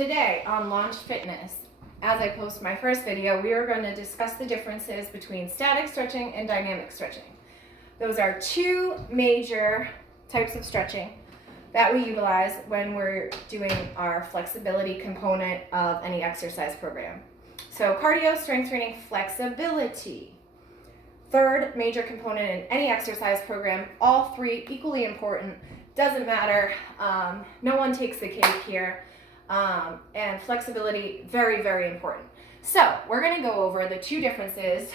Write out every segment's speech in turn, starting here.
today on Launch Fitness, as I post my first video, we are going to discuss the differences between static stretching and dynamic stretching. Those are two major types of stretching that we utilize when we're doing our flexibility component of any exercise program. So cardio, strength training, flexibility. Third major component in any exercise program, all three equally important. Doesn't matter, no one takes the cake here. And flexibility, very, very important. So we're going to go over the two differences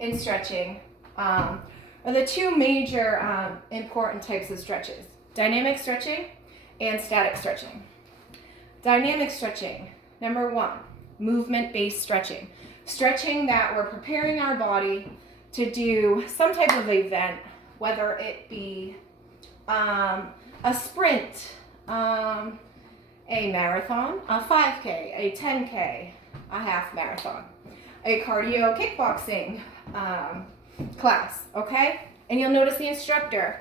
in stretching, or the two major important types of stretches: dynamic stretching and static stretching. Dynamic stretching, number one, movement-based stretching. Stretching that we're preparing our body to do some type of event, whether it be a sprint, a marathon, a 5K, a 10K, a half marathon, a cardio kickboxing class, okay? And you'll notice the instructor,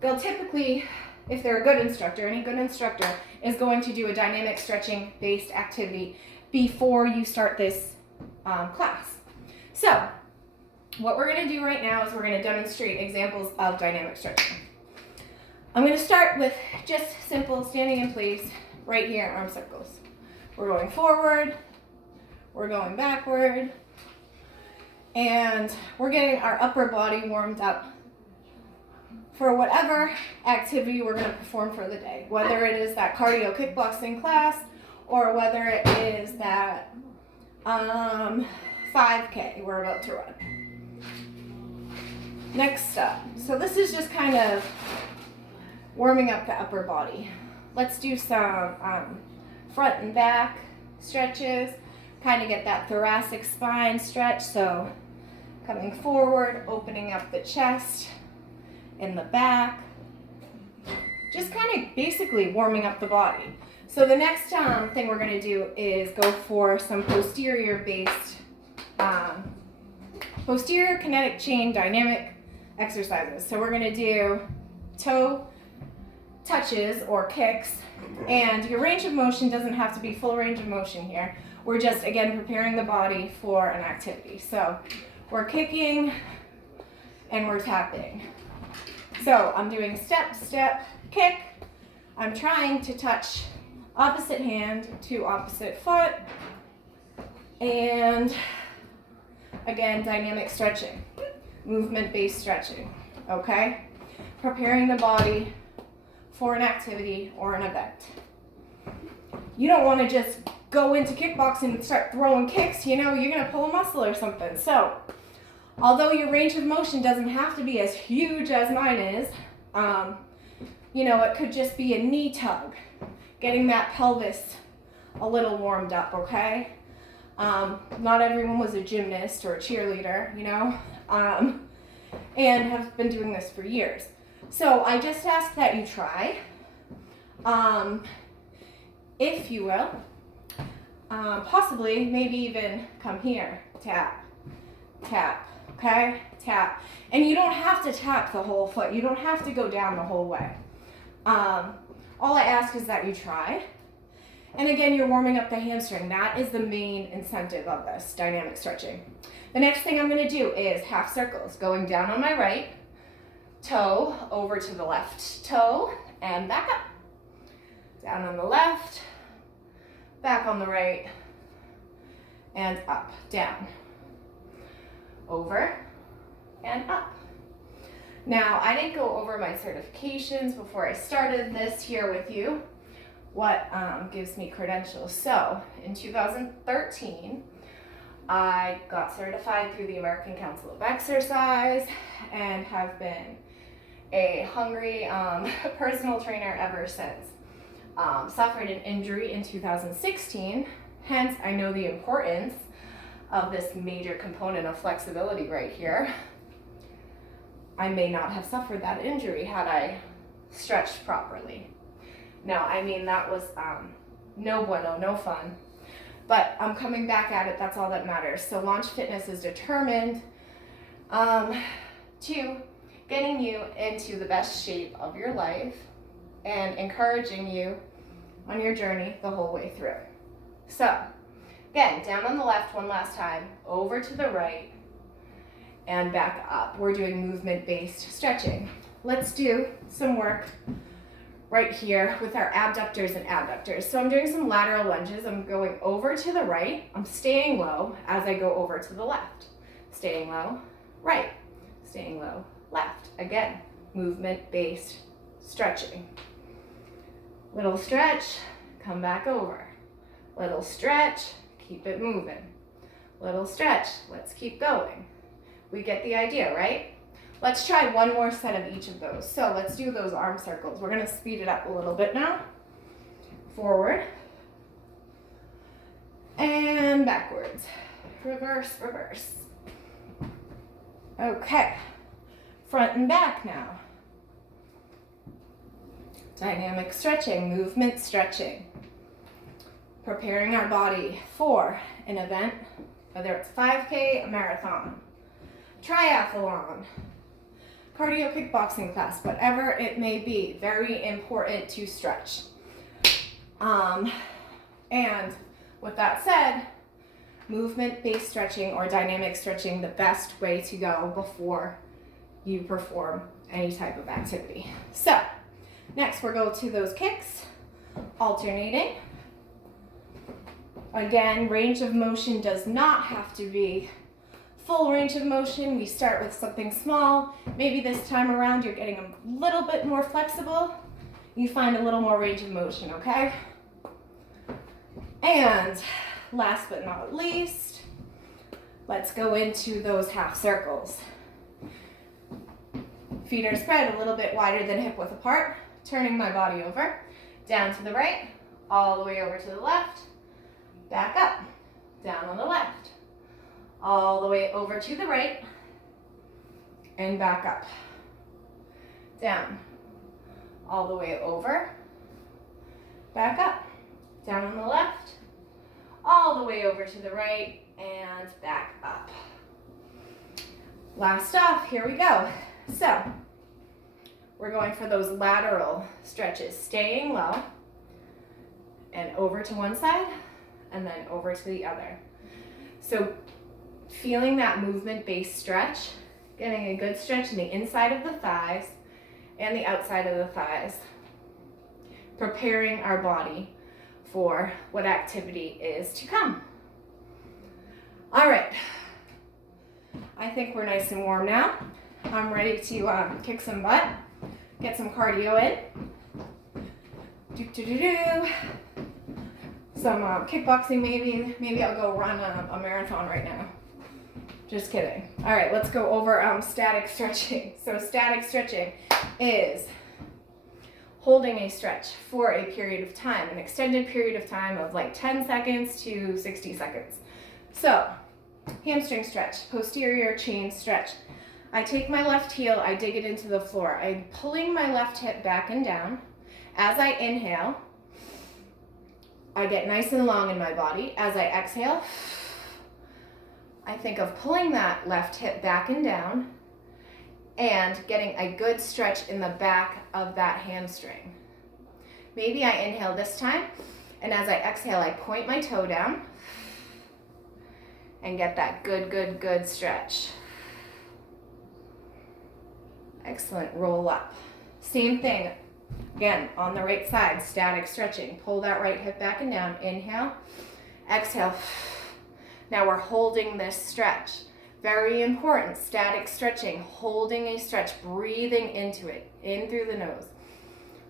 they'll typically, if they're a good instructor, any good instructor is going to do a dynamic stretching based activity before you start this class. So what we're going to do right now is we're going to demonstrate examples of dynamic stretching. I'm going to start with just simple standing in place right here, arm circles. We're going forward, we're going backward, and we're getting our upper body warmed up for whatever activity we're going to perform for the day, whether it is that cardio kickboxing class or whether it is that 5K we're about to run. Next up, so this is just kind of warming up the upper body. Let's do some front and back stretches, kind of get that thoracic spine stretch. So coming forward, opening up the chest in the back, just kind of basically warming up the body. So the next thing we're going to do is go for some posterior kinetic chain dynamic exercises. So we're going to do toe touches or kicks, and your range of motion doesn't have to be full range of motion here. We're just, again, preparing the body for an activity. So we're kicking and we're tapping. So I'm doing step, step, kick. I'm trying to touch opposite hand to opposite foot, and again, dynamic stretching, movement-based stretching, okay? Preparing the body for an activity or an event. You don't want to just go into kickboxing and start throwing kicks, you know, you're going to pull a muscle or something. So, although your range of motion doesn't have to be as huge as mine is, you know, it could just be a knee tug, getting that pelvis a little warmed up, okay? Not everyone was a gymnast or a cheerleader, you know, and have been doing this for years. So I just ask that you try, if you will, possibly maybe even come here, tap, tap, okay, tap. And you don't have to tap the whole foot. You don't have to go down the whole way. All I ask is that you try. And again, you're warming up the hamstring. That is the main incentive of this dynamic stretching. The next thing I'm going to do is half circles, going down on my right toe over to the left toe and back up. Down on the left, back on the right, and up, down, over, and up. Now, I didn't go over my certifications before I started this here with you, what gives me credentials. So, in 2013, I got certified through the American Council of Exercise and have been a hungry personal trainer ever since. Suffered an injury in 2016, hence I know the importance of this major component of flexibility right here. I may not have suffered that injury had I stretched properly. No, I mean that was no bueno, no fun. But I'm coming back at it, that's all that matters. So Launch Fitness is determined to getting you into the best shape of your life and encouraging you on your journey the whole way through. So, again, down on the left one last time, over to the right, and back up. We're doing movement-based stretching. Let's do some work right here with our abductors and adductors. So I'm doing some lateral lunges. I'm going over to the right. I'm staying low as I go over to the left. Staying low, right. Staying low, left. Again, movement-based stretching. Little stretch, come back over. Little stretch, keep it moving. Little stretch, let's keep going. We get the idea, right? Let's try one more set of each of those. So let's do those arm circles. We're gonna speed it up a little bit now. Forward. And backwards. Reverse, reverse. Okay. Front and back now. Dynamic stretching, movement stretching. Preparing our body for an event, whether it's 5K, a marathon, triathlon, cardio kickboxing class, whatever it may be, very important to stretch. And with that said, movement-based stretching or dynamic stretching, the best way to go before you perform any type of activity. So, next we'll go to those kicks, alternating. Again, range of motion does not have to be full range of motion. We start with something small. Maybe this time around you're getting a little bit more flexible. You find a little more range of motion, okay? And last but not least, let's go into those half circles. Feet are spread a little bit wider than hip width apart, turning my body over, down to the right, all the way over to the left, back up, down on the left, all the way over to the right, and back up, down, all the way over, back up, down on the left, all the way over to the right, and back up. Last off, here we go. So, we're going for those lateral stretches, staying low, and over to one side, and then over to the other. So, feeling that movement-based stretch, getting a good stretch in the inside of the thighs and the outside of the thighs, preparing our body for what activity is to come. All right, I think we're nice and warm now. I'm ready to kick some butt, get some cardio in. Some kickboxing maybe I'll go run a marathon right now. Just kidding. All right, let's go over static stretching. So static stretching is holding a stretch for a period of time, an extended period of time of like 10 seconds to 60 seconds. So hamstring stretch, posterior chain stretch. I take my left heel, I dig it into the floor. I'm pulling my left hip back and down. As I inhale, I get nice and long in my body. As I exhale, I think of pulling that left hip back and down and getting a good stretch in the back of that hamstring. Maybe I inhale this time, and as I exhale, I point my toe down and get that good stretch. Excellent, roll up. Same thing, again, on the right side, static stretching. Pull that right hip back and down, inhale, exhale. Now we're holding this stretch. Very important, static stretching, holding a stretch, breathing into it, in through the nose,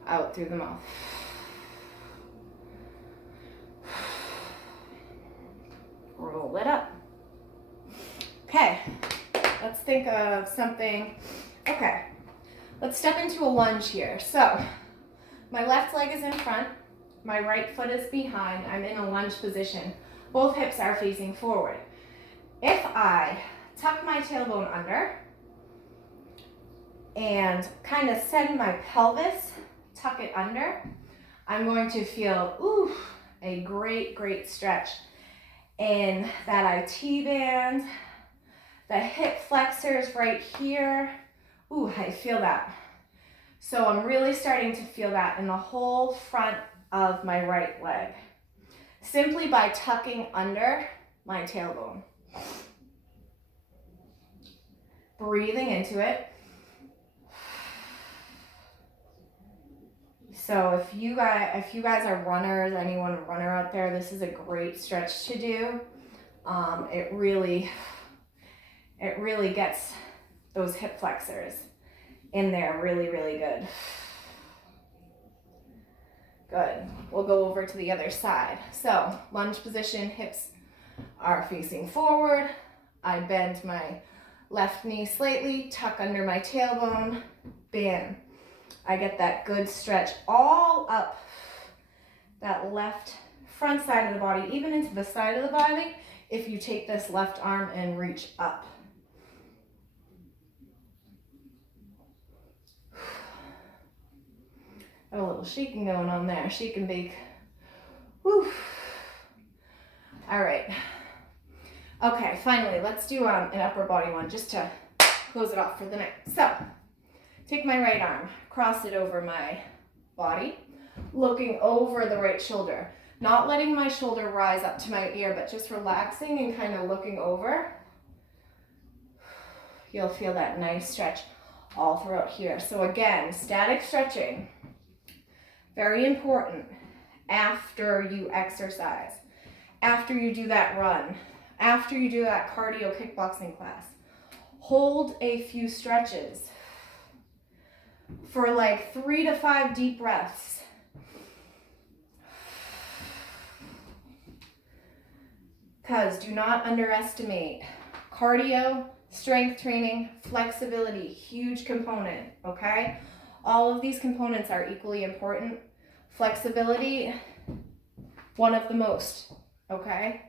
out through the mouth. Roll it up. Okay, let's think of something. Okay, let's step into a lunge here. So, my left leg is in front, my right foot is behind, I'm in a lunge position. Both hips are facing forward. If I tuck my tailbone under and kind of send my pelvis, tuck it under, I'm going to feel, a great stretch in that IT band, the hip flexors right here. I feel that. So I'm really starting to feel that in the whole front of my right leg, simply by tucking under my tailbone. Breathing into it. So if you guys are runners, anyone a runner out there, this is a great stretch to do. It really gets those hip flexors in there really, really good. Good. We'll go over to the other side. So lunge position, hips are facing forward. I bend my left knee slightly, tuck under my tailbone, bam. I get that good stretch all up that left front side of the body, even into the side of the body, if you take this left arm and reach up. Got a little shaking going on there, shake and bake. Whew. All right. Okay, finally, let's do an upper body one just to close it off for the night. So, take my right arm, cross it over my body, looking over the right shoulder. Not letting my shoulder rise up to my ear, but just relaxing and kind of looking over. You'll feel that nice stretch all throughout here. So again, static stretching, very important after you exercise, after you do that run, after you do that cardio kickboxing class. Hold a few stretches for like 3 to 5 deep breaths. Because do not underestimate cardio, strength training, flexibility, huge component, okay? All of these components are equally important. Flexibility, one of the most, okay?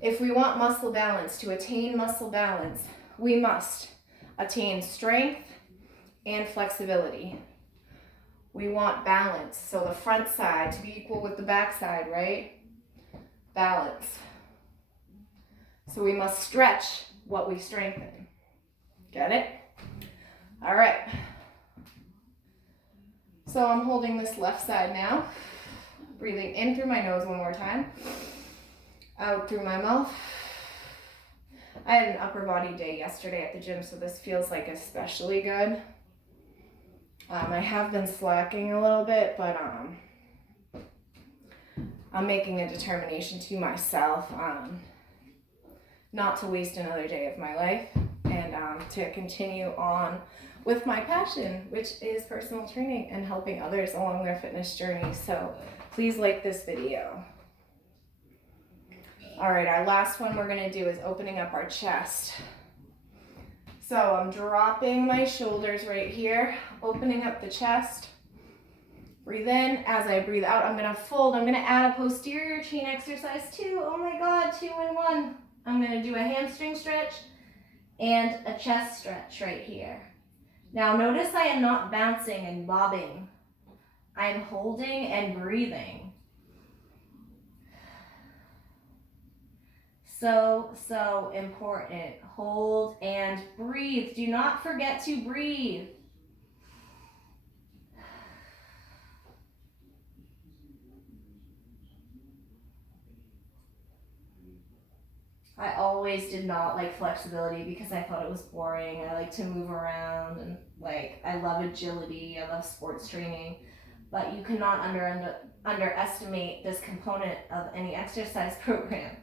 If we want muscle balance, to attain muscle balance, we must attain strength and flexibility. We want balance, so the front side to be equal with the back side, right? Balance. So we must stretch what we strengthen. Get it? All right. So I'm holding this left side now. Breathing in through my nose one more time. Out through my mouth. I had an upper body day yesterday at the gym, so this feels like especially good. I have been slacking a little bit, but I'm making a determination to myself not to waste another day of my life and to continue on with my passion, which is personal training and helping others along their fitness journey. So please like this video. All right, our last one we're gonna do is opening up our chest. So I'm dropping my shoulders right here, opening up the chest. Breathe in. As I breathe out, I'm gonna fold. I'm gonna add a posterior chain exercise too. Oh my God, 2 in 1. I'm gonna do a hamstring stretch and a chest stretch right here. Now notice I am not bouncing and bobbing. I am holding and breathing. So important. Hold and breathe. Do not forget to breathe. I always did not like flexibility because I thought it was boring. I like to move around and I love agility. I love sports training. But you cannot underestimate this component of any exercise program.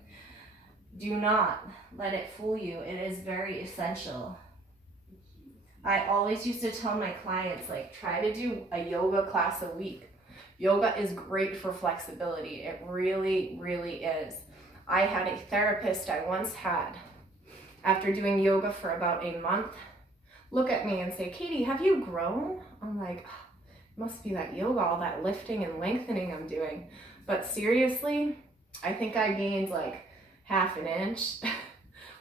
Do not let it fool you. It is very essential. I always used to tell my clients, try to do a yoga class a week. Yoga is great for flexibility. It really, really is. I had a therapist I once had, after doing yoga for about a month, look at me and say, Katie, have you grown? I'm like, it must be that yoga, all that lifting and lengthening I'm doing. But seriously, I think I gained half an inch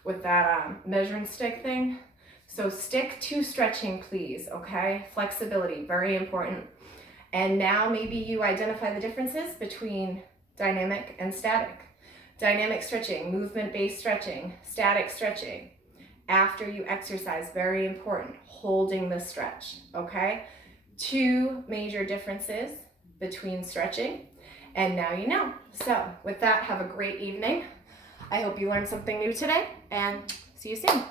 with that measuring stick thing. So stick to stretching, please, okay? Flexibility, very important. And now maybe you identify the differences between dynamic and static. Dynamic stretching, movement-based stretching, static stretching. After you exercise, very important, holding the stretch, okay? 2 major differences between stretching, and now you know. So with that, have a great evening. I hope you learned something new today, and see you soon.